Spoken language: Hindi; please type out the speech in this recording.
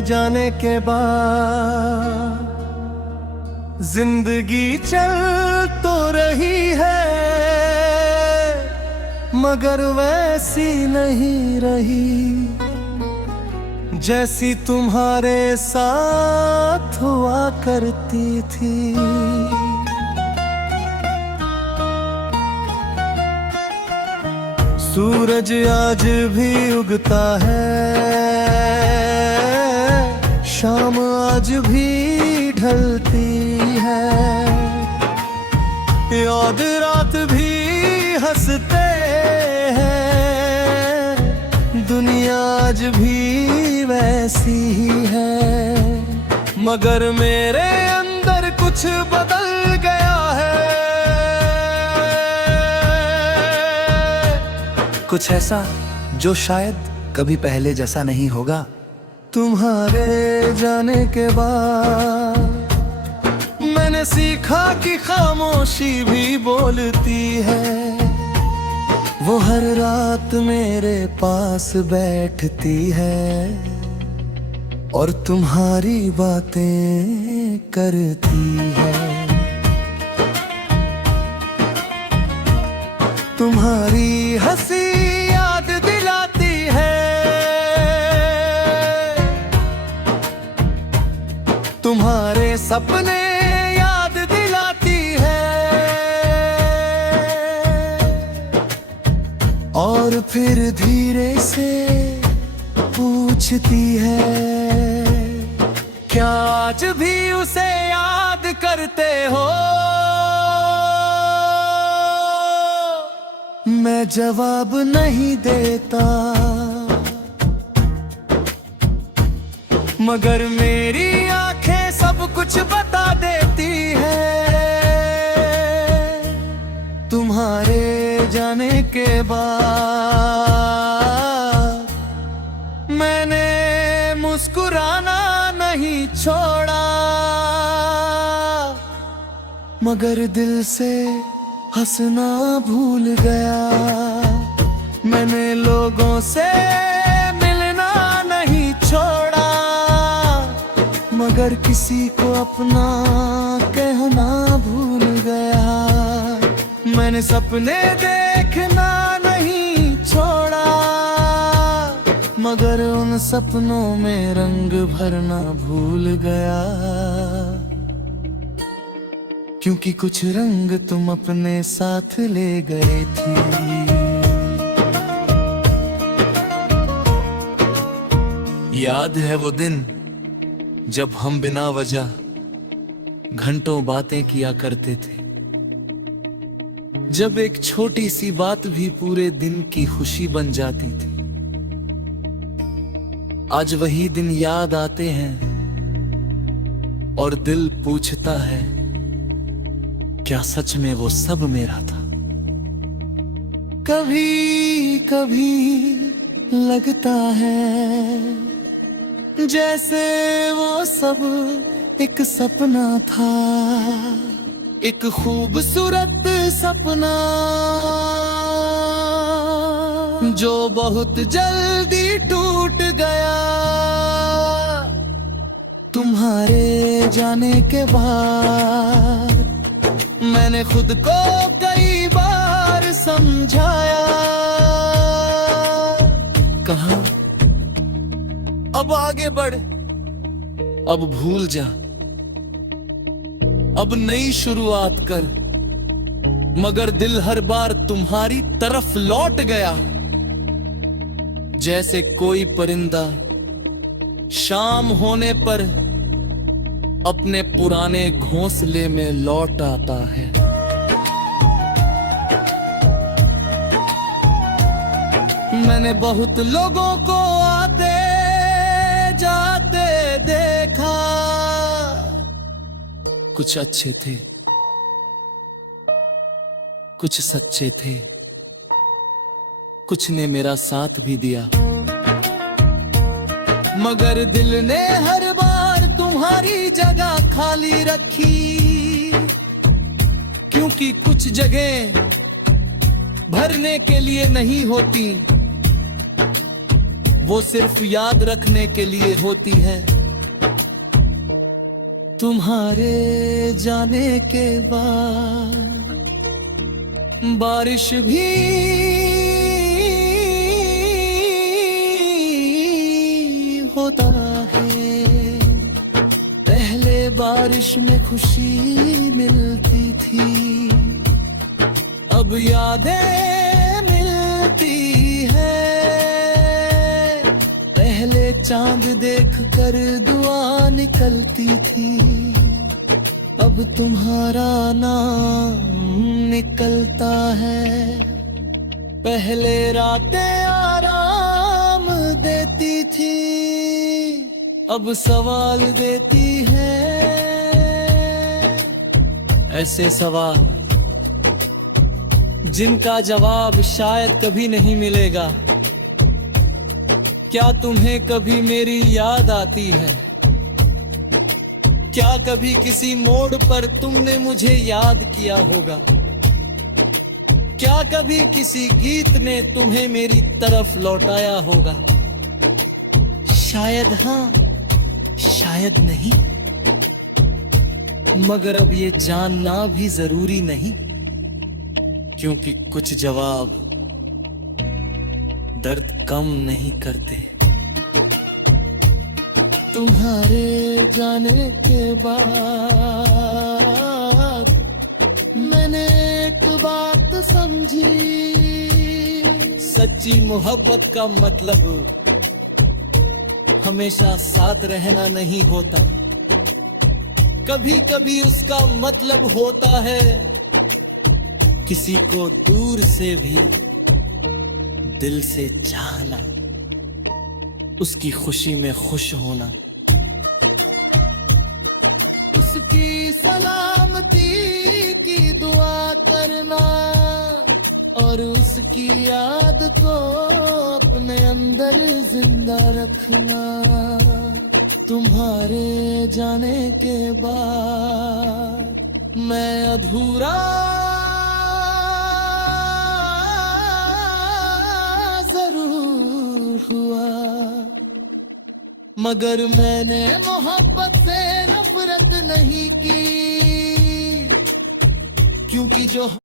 जाने के बाद जिंदगी चल तो रही है, मगर वैसी नहीं रही जैसी तुम्हारे साथ हुआ करती थी। सूरज आज भी उगता है, शाम आज भी ढलती है, याद रात भी हंसते हैं, दुनिया आज भी वैसी ही है, मगर मेरे अंदर कुछ बदल गया है। कुछ ऐसा जो शायद कभी पहले जैसा नहीं होगा। तुम्हारे जाने के बाद मैंने सीखा कि खामोशी भी बोलती है। वो हर रात मेरे पास बैठती है और तुम्हारी बातें करती है। तुम्हारी हंसी याद दिलाती है, तुम्हारे सपने याद दिलाती है, और फिर धीरे से पूछती है, क्या आज भी उसे याद करते हो? मैं जवाब नहीं देता, मगर मेरी आंखें सब कुछ बता देती है। तुम्हारे जाने के बाद मैंने मुस्कुराना नहीं छोड़ा, मगर दिल से हंसना भूल गया। मैंने लोगों से मिलना नहीं छोड़ा, मगर किसी को अपना कहना भूल गया। मैंने सपने देखना नहीं छोड़ा, मगर उन सपनों में रंग भरना भूल गया। क्योंकि कुछ रंग तुम अपने साथ ले गए थे। याद है वो दिन जब हम बिना वजह घंटों बातें किया करते थे, जब एक छोटी सी बात भी पूरे दिन की खुशी बन जाती थी। आज वही दिन याद आते हैं और दिल पूछता है, क्या सच में वो सब मेरा था? कभी कभी लगता है जैसे वो सब एक सपना था, एक खूबसूरत सपना जो बहुत जल्दी टूट गया। तुम्हारे जाने के बाद मैंने खुद को कई बार समझाया, कहा अब आगे बढ़, अब भूल जा, अब नई शुरुआत कर, मगर दिल हर बार तुम्हारी तरफ लौट गया। जैसे कोई परिंदा शाम होने पर अपने पुराने घोंसले में लौट आता है। मैंने बहुत लोगों को आते जाते देखा, कुछ अच्छे थे, कुछ सच्चे थे, कुछ ने मेरा साथ भी दिया, मगर दिल ने हर बार तुम्हारी जगह खाली रखी। क्योंकि कुछ जगह भरने के लिए नहीं होती, वो सिर्फ याद रखने के लिए होती है। तुम्हारे जाने के बाद बारिश भी होता है। पहले बारिश में खुशी मिलती थी, अब यादें मिलती है। पहले चांद देखकर दुआ निकलती थी, अब तुम्हारा नाम निकलता है। पहले रातें आराम देती थी, अब सवाल देती है। ऐसे सवाल जिनका जवाब शायद कभी नहीं मिलेगा। क्या तुम्हें कभी मेरी याद आती है? क्या कभी किसी मोड़ पर तुमने मुझे याद किया होगा? क्या कभी किसी गीत ने तुम्हें मेरी तरफ लौटाया होगा? शायद हाँ, शायद नहीं, मगर अब ये जानना भी जरूरी नहीं, क्योंकि कुछ जवाब दर्द कम नहीं करते। तुम्हारे जाने के बाद मैंने एक बात समझी, सच्ची मोहब्बत का मतलब हमेशा साथ रहना नहीं होता। कभी कभी उसका मतलब होता है किसी को दूर से भी दिल से चाहना, उसकी खुशी में खुश होना, उसकी सलामती की दुआ करना और उसकी याद को अपने अंदर जिंदा रखना। तुम्हारे जाने के बाद मैं अधूरा जरूर हुआ, मगर मैंने मोहब्बत से नफरत नहीं की, क्योंकि जो